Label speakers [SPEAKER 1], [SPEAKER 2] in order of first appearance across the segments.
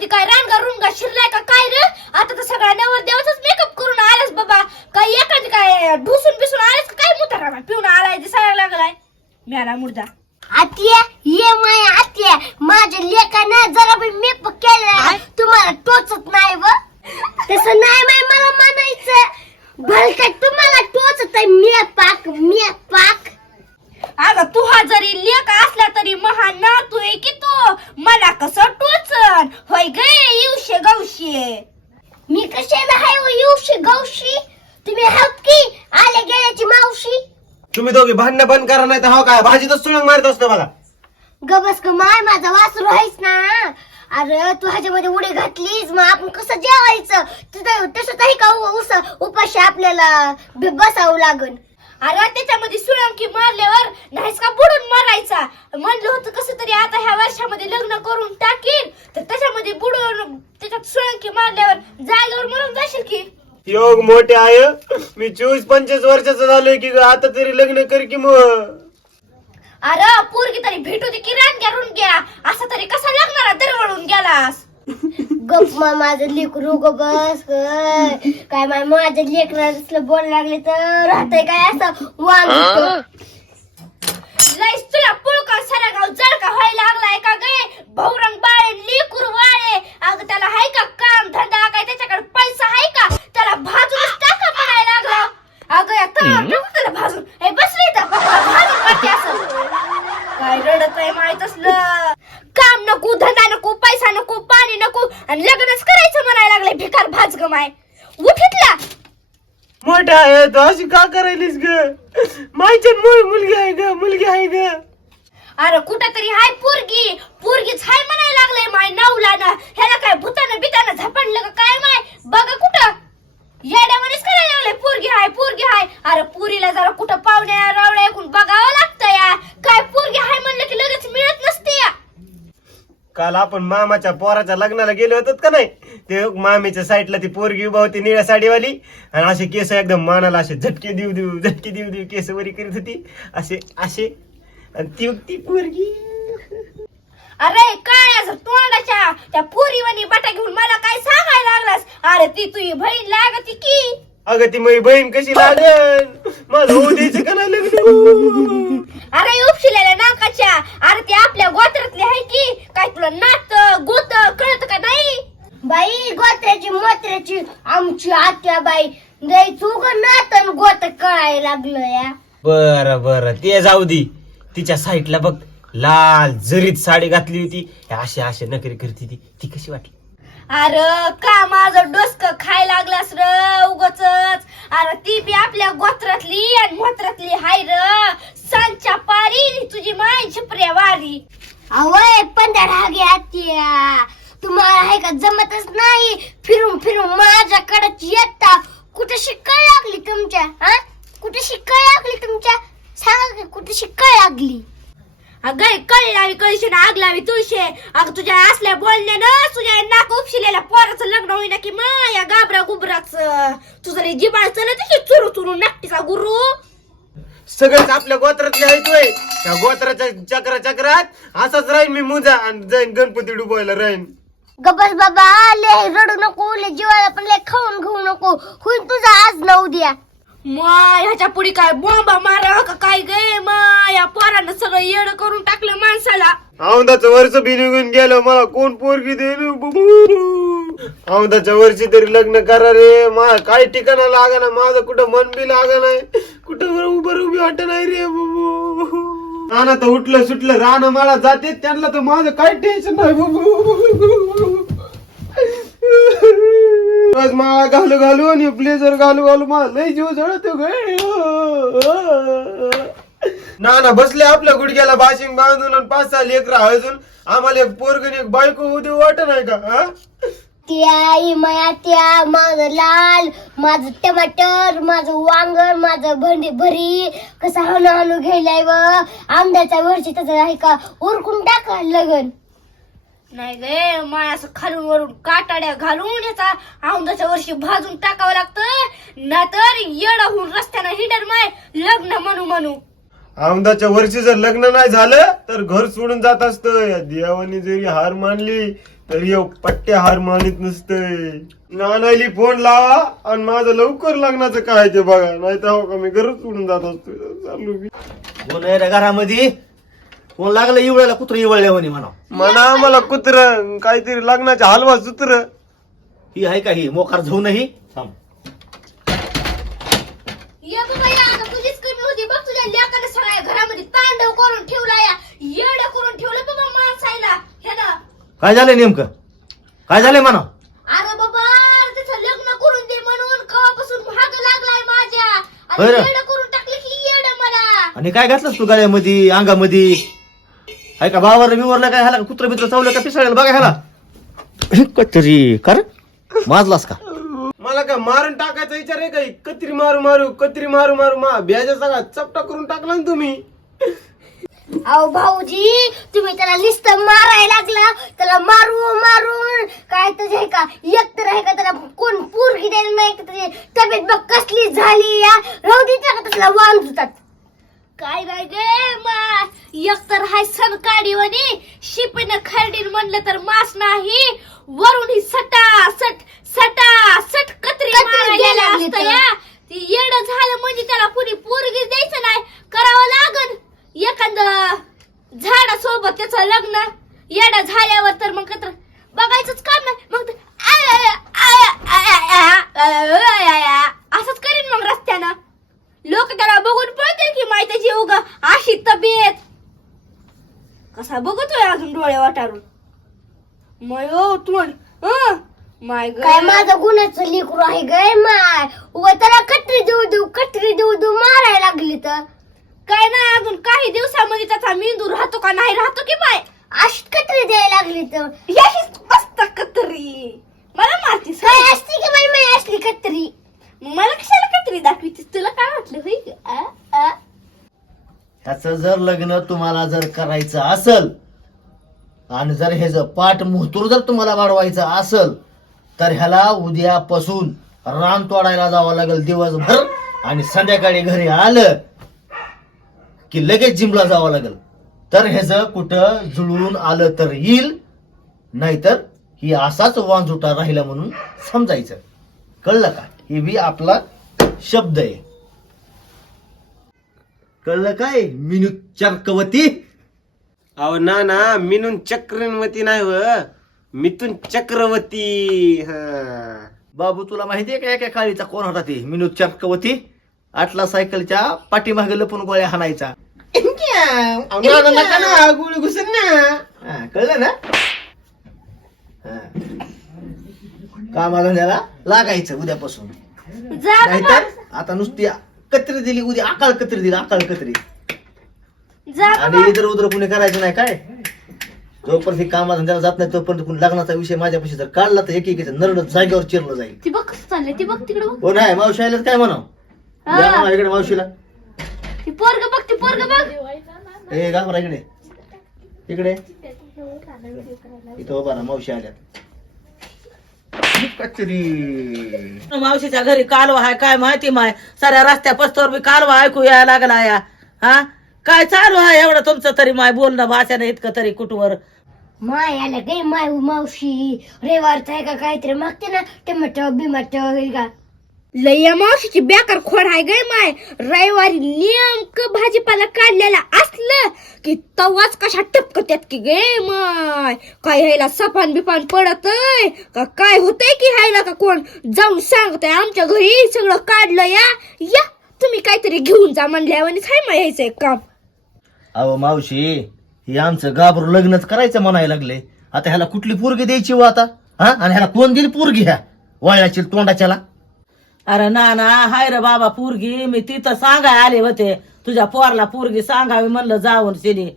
[SPEAKER 1] मध्ये काय रानगा रुंगा शिरलाय का काय रे? आता तर सगळा नवर देवाचाच मेकअप करून आलास बाबा. काय एखादी काय ढुसून बिसून आलास का? काय मुतारा पिऊन आलाय दिसायला लागलाय? म्याला मुर्दा.
[SPEAKER 2] आत्या ये माय आत्या. माझ्या लेकानं जरा बी मेकअप केला तुम्हाला टोचत नाही व तसं नाही माय मला म्हणायचं भलका तुम्हाला टोचत आहे मी पाक मी पाक
[SPEAKER 1] अगं तू हा जरी लेक असला तरी महान नातू आहे की तो मला कसं टोचन होय गे येऊशे गौशे
[SPEAKER 2] मी कशाला हाय हो येऊशी गौशी तुम्ही हात की आले गेल्याची मावशी
[SPEAKER 3] तुम्ही दोघे भांडणं बंद करा नाही तर हो काय भाजीतच सुळंग मारत असतो बघा
[SPEAKER 2] गबस ग माय माझा वासरू आहेस ना. अरे तू ह्याच्यामध्ये उडी घातलीस मग आपण कसं जेवायचं? तुझं तसं काही का उ- उस उपाशी आपल्याला ब- बसावं लागन?
[SPEAKER 1] अरे त्याच्यामध्ये सुळंकी मारल्यावर नाहीच का बुडून मारायचा? म्हणलं होतं कसं तरी आता ह्या वर्षामध्ये लग्न करून टाकीन तर त्याच्यामध्ये बुडून त्याच्यात सुळंकी मारल्यावर जागेवर मरून जाशील की?
[SPEAKER 3] योग मोठे आहे. मी चोवीस पंचवीस वर्षाचा झालोय की ग, आता तरी लग्न कर की मग.
[SPEAKER 1] अरे पोरगी तरी भेटू दे की रान घ्या घ्या. असा तरी कसा लागणार दरवळून गेलास?
[SPEAKER 2] गप मा माझं लेकरू ग बस ग. काय माय माझ्या लेकराला बोल लागले तर राहतंय काय असं? वांग
[SPEAKER 1] लईस तुला पुळका सारा गाव जळका व्हायला लागलाय का गे? भौरंग बाळे लेकूर वाळे अगं त्याला हाय का काम धंदा काय त्याच्याकडे पैसा हाय का त्याला भाजूनच टाका म्हणायला लागला अगं या तळावर टाकू त्याला भाजून हे बस रे इथं भाजून काढते असं काय रडत आहे माहीत असलं काम नको धंदा नको पैसा नको पाणी नको आणि लग्नच करायचं म्हणायला लागले भिकार भाज ग माय उठितला
[SPEAKER 3] मोठा आहे तो अशी का करायलीस ग? मायच्या मुळ मुलगी आहे ग मुलगी आहे ग.
[SPEAKER 1] अरे कुठं तरी हाय पोरगी. पोरगीच हाय म्हणायला लागलंय माय नवला ना ह्याला काय भूतानं बितानं झपडलं का काय माय? बघा कुठं. येड्यावानीच करायला लागले पोरगी हाय पोरगी हाय. अरे पुरीला जरा कुठं पाहुण्या रावड्या ऐकून बघावं लागतं या. काय पोरगी हाय म्हणलं की लगेच मिळत नसते या.
[SPEAKER 3] काल आपण मामाच्या पोराच्या लग्नाला गेलो होतो का नाही ते मामीच्या साईडला ती पोरगी उभा होती निळ्या साडीवाली. आणि असे केस एकदम मानाला असे झटके देऊ देऊ झटके देऊ देऊ केस वरी करीत होती. असे असे. आणि ती ती पोरगी.
[SPEAKER 1] अरे काय असं तोंडाच्या त्या पोरीवानी बटा घेऊन मला काय सांगायला लागलास? अरे ती तुझी बहीण लागती की?
[SPEAKER 3] अगं ती माझी बहीण कशी लागन? माझं होऊ द्यायचं का नाही लग्न?
[SPEAKER 1] अरे उपशिलेल्या नाकाच्या. अरे ती आपल्या गोत्रातली आहे की? काय तुला नात गोत कळत का नाही?
[SPEAKER 2] बाई गोत्र्याची मोत्र्याची आमची आत्या बाई. लय चुक नातन गोत कळायला लागलं या.
[SPEAKER 3] बर बर. ते जाऊ दे. तिच्या साईडला बघ. लाल जरीत साडी घातली होती. अशी अशी नकरी करती ती. ती कशी वाटली?
[SPEAKER 1] अरे का माझं डोसक खाय लागलास र? उगच अरे ती बी आपल्या गोत्रातली आणि मोत्रातली हाय र. सांच्या पारी तुझी माय झिपऱ्या वारी
[SPEAKER 2] अवय पंधरा हागे आत्या. तुम्हाला हे का जमतच नाही? फिरून फिरून माझ्याकडे येता कुठे शिकाय लागली तुमच्या हा? कुठे शिकाय लागली तुमच्या? सांगा की कुठे शिकाय लागली?
[SPEAKER 1] अगं कळी लावी ना आग लावी तुळशी अग तुझ्या असल्या बोलण्यानं तुझ्या नाक उपशिलेल्या पोराचं लग्न होईना की माया गाबरा गुबराच. तुझं रे जिबाळ चलत की चुरू चुरू नाकटीचा गुरु.
[SPEAKER 3] सगळंच आपल्या गोत्रातले आहे तोय त्या गोत्राच्या चक्रा चक्रात असाच राहीन मी मुजा आणि जाईन गणपती डुबायला राहीन.
[SPEAKER 2] गबस बाबा लय रडू नको लय जीवाला पण लय खाऊन घेऊ नको. होईल तुझा आज नऊ द्या
[SPEAKER 1] माय ह्याच्या पुढे काय बॉम्बा मारा का काय गे? माया पोरानं सगळं येड करून टाकलं माणसाला.
[SPEAKER 3] औंदाचं वर्ष बी निघून गेलं मला कोण पोरगी देईल? औंदाच्या वर्षी तरी लग्न करा रे. मा काय ठिकाणा लागा ना माझं कुठं मन बी लागा नाही कुठं उभं उभी वाटत नाही रे बाबू. नाना तर उठलं सुटलं राणा मला जाते त्यांना तर माझं काय टेन्शन नाही बाबू. रोज माळा घालू घालू आणि ब्लेझर घालू घालू मला लय जीव जळतो ना ना बसले आपल्या गुडघ्याला बाशिंग बांधून आणि पाच सहा लेकर अजून. आम्हाला एक पोरगण एक बायको होऊ देऊ वाटत नाही का हा?
[SPEAKER 2] आई माया त्या माझं लाल माझं टमाटर माझं वांग माझं भंडी भरी. कसं हाणू हाणू घ्यायलाय व? आंब्याच्या वरची तसं आहे का? उरकून टाका लगन.
[SPEAKER 1] नाही गे माया असं खालून वरून काटाड्या घालून याचा आंब्याच्या वर्षी भाजून टाकावं लागतं. नाहीतर येडा होऊन रस्त्यानं हिंडर माय लग्न म्हणू म्हणू.
[SPEAKER 3] औंदाच्या वर्षी जर लग्न नाही झालं तर घर सोडून जात असत. या देवाने जरी हार मानली तरी ह्यो पट्ट्या हार मानित नसतंय. नानाली फोन लावा आणि माझं लवकर लग्नाचं काय ते बघा. नाही तर हो का मी घर सोडून जात असतो चालू मी.
[SPEAKER 4] कोण आहे रे घरामध्ये? कोण लागलं इवळायला? कुत्र इवळल्या म्हणे म्हणा
[SPEAKER 3] म्हणा आम्हाला कुत्र काहीतरी लग्नाचा हलवा सुत्र.
[SPEAKER 4] ही आहे का ही? मोकार जाऊ नाही? थांब
[SPEAKER 1] ये बाबा या आता तुझीच कमी होती बघ तुझ्या लेकाने सगळ्या घरामध्ये तांडव करून ठेवला या. येड करून ठेवलं बाबा माणसायला. हे ना.
[SPEAKER 4] काय झालंय नेमकं? काय झालंय म्हणा
[SPEAKER 1] अरे बाबा त्याचं लग्न करून दे म्हणून कवापासून महाग लागलाय माझ्या. आणि
[SPEAKER 4] बरं.
[SPEAKER 1] येड करून टाकले की येड मला.
[SPEAKER 4] आणि काय घातलंस तू गळ्यामध्ये अंगामध्ये? आहे का बावर बिवरला काय ह्याला कुत्र बित्र चावलं का पिसाळलं बघा ह्याला. कचरी कर. माजलास का?
[SPEAKER 3] मला काय मारून टाकायचा विचार आहे काही कत्री मारू मारू कत्री मारू मारू मा ब्याजा सगळा चपटा करून टाकला ना तुम्ही?
[SPEAKER 2] अहो भाऊजी तुम्ही त्याला नुसतं मारायला लागला. त्याला मारू मारून काय तर आहे का एक तर आहे का त्याला कोण पोरगी द्यायला नाही का त्याची तब्येत बघ कसली झाली या. राहू दे का त्याला वांग होतात
[SPEAKER 1] काय नाही गे मा एकतर हाय सनकाडीवानी शिपीनं खरडीन म्हणलं तर मास नाही. वरून ही सटा सट सटा सट कत्री मारायला असतं
[SPEAKER 2] तर.
[SPEAKER 1] या. ती येड झालं म्हणजे त्याला कुणी पोरगी द्यायचं नाही. करावं लागन. एखाद झाडासोबत त्याच लग्न येडा झाल्यावर तर मग बघायचंच काम नाही मग असंच करीन मग रस्त्यानं लोक त्याला बघून पळतील की माहिती उग अशी तब्येत कसा बघतोय अजून डोळे वाटारून मयो तू माय
[SPEAKER 2] काय माझं गुन्ह्याचं लेकरू आहे गाय माय उग त्याला कटरी देऊ देऊ कटरी देऊ देऊ मारायला लागली तर
[SPEAKER 1] काय नाही अजून काही दिवसामध्ये त्याचा मेंदू राहतो का नाही राहतो की माय
[SPEAKER 2] अशी कटरी द्यायला लागली तर
[SPEAKER 1] याहीच मस्त कतरी मला मारतीस
[SPEAKER 2] काय
[SPEAKER 1] काय
[SPEAKER 2] असते की बाई माय असली
[SPEAKER 1] मग मला कशाला कतरी दाखवितीस तुला काय वाटलं होय ग? आ? आ?
[SPEAKER 4] ह्याचं जर लग्न तुम्हाला जर करायचं असल आणि जर हे जर पाठ मुहतूर जर तुम्हाला वाढवायचं असल तर ह्याला उद्यापासून रान तोडायला जावं लागेल दिवसभर आणि संध्याकाळी घरी आलं की लगेच जिमला जावं लागेल. तर ह्याचं कुठं जुळून आलं तर येईल नाहीतर ही असाच वांजुटा राहिला म्हणून समजायचं. कळलं का? हे बी आपला शब्द आहे. कळलं काय? मिनू चरकवती
[SPEAKER 3] अहो ना ना मिनून चक्रवती नाही व. मिथून चक्रवर्ती. हा.
[SPEAKER 4] बाबू तुला माहितीये का एका काळीचा कोण होता ते? मिनू चरकवती आटला सायकलच्या पाठीमागे लपून गोळ्या हाणायचा.
[SPEAKER 3] गोळी घुसन ना.
[SPEAKER 4] कळलं ना? हा. कामाधंद्याला लागायचं उद्यापासून.
[SPEAKER 1] जा बाबा.
[SPEAKER 4] नाहीतर आता नुसती कत्री दिली उद्या आकाळ कत्री दिली आकाळ कत्री.
[SPEAKER 1] जा बाबा.
[SPEAKER 4] आणि इधर उधर कुणी करायचं नाही काय? जोपर्यंत हे कामाधंद्याला जात नाही तोपर्यंत कुणी लग्नाचा विषय माझ्यापाशी जर काढला तर एक एक नरड जागेवर चिरलं जाईल.
[SPEAKER 1] ती बघ कसं चाललंय ती बघ तिकडे बघ.
[SPEAKER 4] हो नाही मावशी आल्यात काय म्हणाव?
[SPEAKER 1] हा.
[SPEAKER 4] इकडे मावशीला.
[SPEAKER 1] ती पोरग बघ ती पोरग बघ.
[SPEAKER 4] ए घाबरा इकडे इकडे. इथं उभा ना मावशी आल्यात. कचरी
[SPEAKER 5] मावशीच्या घरी कालवा आहे काय माहिती माय? साऱ्या रस्त्या पस्तवर बी कालवा ऐकू यायला लागला या. हा? काय चालू आहे एवढं तुमचं तरी माय? बोलणं भाषानं इतकं तरी कुठवर.
[SPEAKER 2] माय आला गे माय मावशी. रेवारचा आहे का काहीतरी? मागते ना टमाटो बिमाटो हे का?
[SPEAKER 1] लय मावशीची बेकार खोड आहे गे माय. रविवारी नेमकं भाजीपाला काढलेला असलं की तवाच कशा टपकत्यात की गे माय. काय ह्याला सपान बिपान पडत का काय होतंय की ह्याला का कोण जाऊन सांगतय? आमच्या घरी सगळं काढलं या. या तुम्ही काहीतरी घेऊन जा म्हणल्यावर काय माय ह्याचं एक काम.
[SPEAKER 4] अहो मावशी हे आमचं गाभरू लग्नच करायचं म्हणायला लागले. आता ह्याला कुठली पोरगी द्यायची हो आता? हा? आणि ह्याला कोण दिली पोरगी ह्या? वळल्याची तोंडाच्याला?
[SPEAKER 5] अरे ना ना हाय रे बाबा पोरगी मी तिथं सांगाय आले होते. तुझ्या पोरला पोरगी सांगावी म्हणलं जाऊन शिनी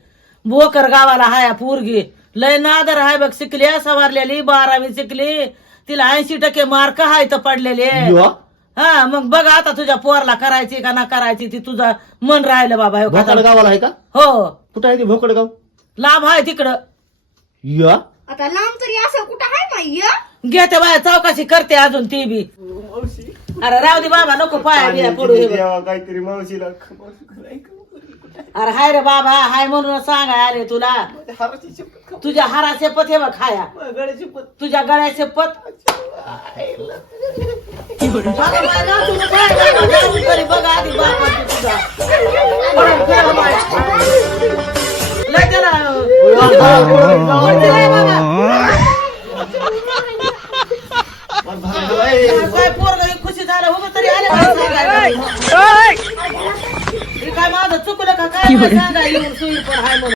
[SPEAKER 5] बोकर गावाला हाया पोरगी. लय नादर हाय बघ शिकली सवारलेली बारावी शिकली. तिला ऐंशी टक्के मार्क हाय तर पडलेले.
[SPEAKER 4] यो,
[SPEAKER 5] हा मग बघ आता तुझ्या पोरला करायची का ना करायची ती तुझं मन राहिलं बाबा हे
[SPEAKER 4] भोकड? गावाला आहे का?
[SPEAKER 5] हो.
[SPEAKER 4] कुठं आहे ते भोकड गाव?
[SPEAKER 5] लांब आहे तिकडं.
[SPEAKER 4] या.
[SPEAKER 1] आता लांब तरी असं कुठं आहे माय
[SPEAKER 5] घेते बाया चौकशी करते अजून ती बी. अरे राहू दे बाबा नको पाया बिया पडू हे बघ.
[SPEAKER 3] देवा काहीतरी मावशीला.
[SPEAKER 5] अरे हाय रे बाबा हाय म्हणून सांगाय आले तुला. तुझ्या हाराचे पत हे बघ
[SPEAKER 3] शपथ.
[SPEAKER 5] तुझ्या गळ्याचे पत अगं बाई, ना तुला काय लागलं? जाऊन तरी बघ आधी बापाची तुझा पळून फिरा बाई. लय त्याला वरती लय बाबा. काय पोरगं खुशी झालं उभं तरी आले बाई सांगायला.